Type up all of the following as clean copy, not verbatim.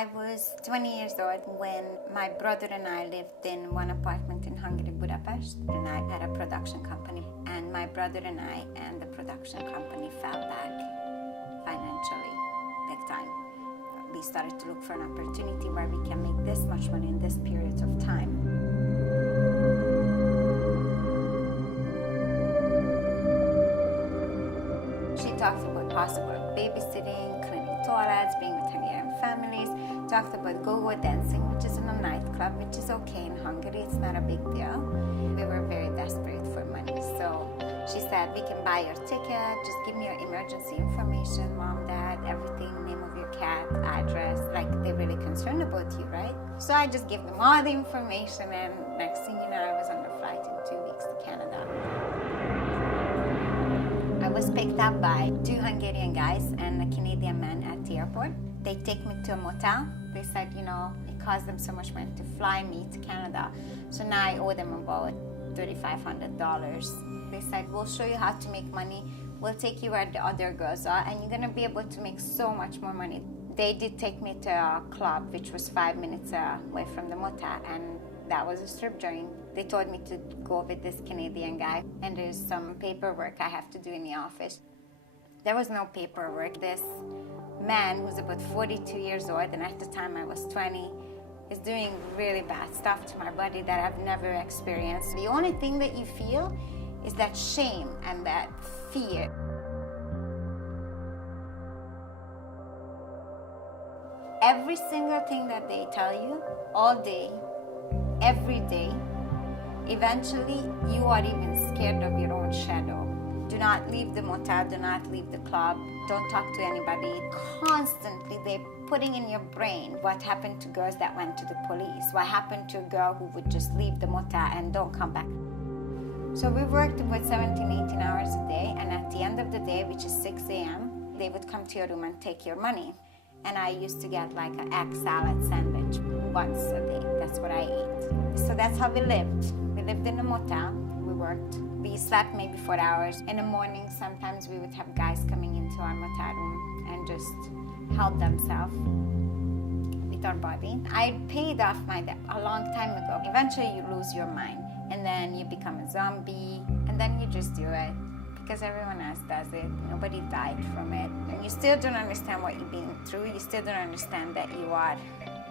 I was 20 years old when my brother and I lived in one apartment in Hungary, Budapest, and I had a production company. And my brother and I and the production company fell back financially, big time. We started to look for an opportunity where we can make this much money in this period of time. She talked about possible babysitting, cleaning toilets, being with Hungarian families, talked about go-go dancing, which is in a nightclub, which is okay in Hungary, it's not a big deal. We were very desperate for money, so she said, we can buy your ticket, just give me your emergency information, mom, dad, everything, name of your cat, address, like they're really concerned about you, right? So I just gave them all the information, and next thing you know, I was on the flight in 2 weeks to Canada. I was picked up by 2 Hungarian guys and a Canadian man at the airport. They take me to a motel. They said, you know, it cost them so much money to fly me to Canada. So now I owe them about $3,500. They said, we'll show you how to make money. We'll take you where the other girls are, and you're going to be able to make so much more money. They did take me to a club, which was 5 minutes away from the motel, and that was a strip joint. They told me to go with this Canadian guy, and there's some paperwork I have to do in the office. There was no paperwork. This man who's about 42 years old, and at the time I was 20, is doing really bad stuff to my body that I've never experienced. The only thing that you feel is that shame and that fear. Every single thing that they tell you, all day, every day, eventually you are even scared of your own shadow. Do not leave the motel, do not leave the club, don't talk to anybody. Constantly they're putting in your brain what happened to girls that went to the police, what happened to a girl who would just leave the motel and don't come back. So we worked about 17, 18 hours a day, and at the end of the day, which is 6 a.m., they would come to your room and take your money. And I used to get like an egg salad sandwich once a day. That's what I ate. So that's how we lived. We lived in a motel. We worked. We slept maybe 4 hours. In the morning, sometimes we would have guys coming into our motel room and just help themselves with our body. I paid off my debt a long time ago. Eventually, you lose your mind, and then you become a zombie, and then you just do it because everyone else does it. Nobody died from it. And you still don't understand what you've been through. You still don't understand that you are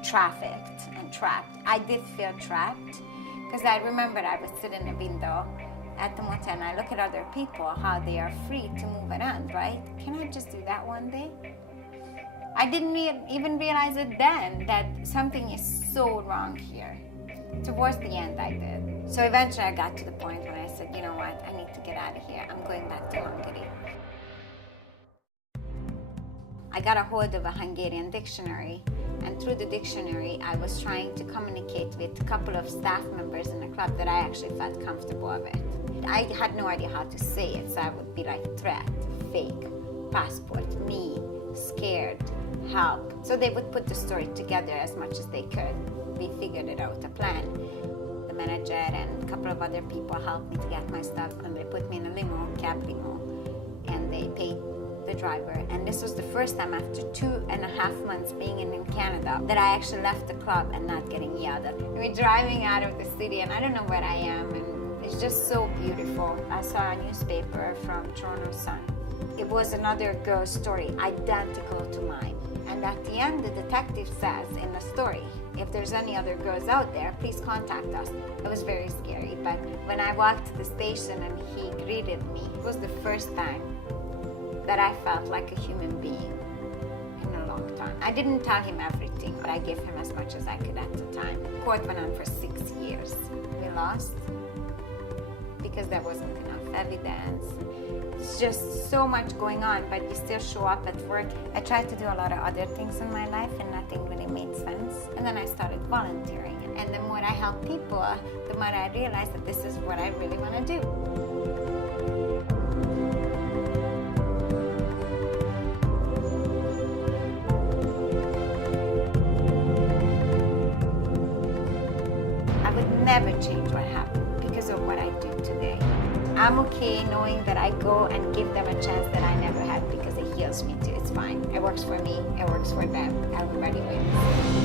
trafficked and trapped. I did feel trapped because I remember I would sit in a window at the motel and I look at other people, how they are free to move around, right? Can I just do that one day? I didn't even realize it then that something is so wrong here. Towards the end, I did. So eventually I got to the point when I said, you know what, I need to get out of here. I'm going back to Hungary. I got a hold of a Hungarian dictionary, and through the dictionary, I was trying to communicate with a couple of staff members in the club that I actually felt comfortable with. I had no idea how to say it, so I would be like threat, fake, passport, me, scared, help. So they would put the story together as much as they could. We figured it out, a plan. The manager and a couple of other people helped me to get my stuff, and they put me in a limo, cab limo, and they paid the driver. And this was the first time after 2.5 months being in Canada that I actually left the club and not getting yelled at. We're driving out of the city, and I don't know where I am, and it's just so beautiful. I saw a newspaper from Toronto Sun. It was another girl's story, identical to mine. And at the end, the detective says in the story, if there's any other girls out there, please contact us. It was very scary, but when I walked to the station and he greeted me, it was the first time that I felt like a human being in a long time. I didn't tell him everything, but I gave him as much as I could at the time. The court went on for 6 years. We lost because there wasn't enough evidence. It's just so much going on, but you still show up at work. I tried to do a lot of other things in my life and nothing really made sense. And then I started volunteering. And the more I help people, the more I realized that this is what I really want to do. I would never change what happened because of what I do today. I'm okay knowing that I go and give them a chance that I never had because it heals me too. It's fine. It works for me. It works for them. Everybody wins.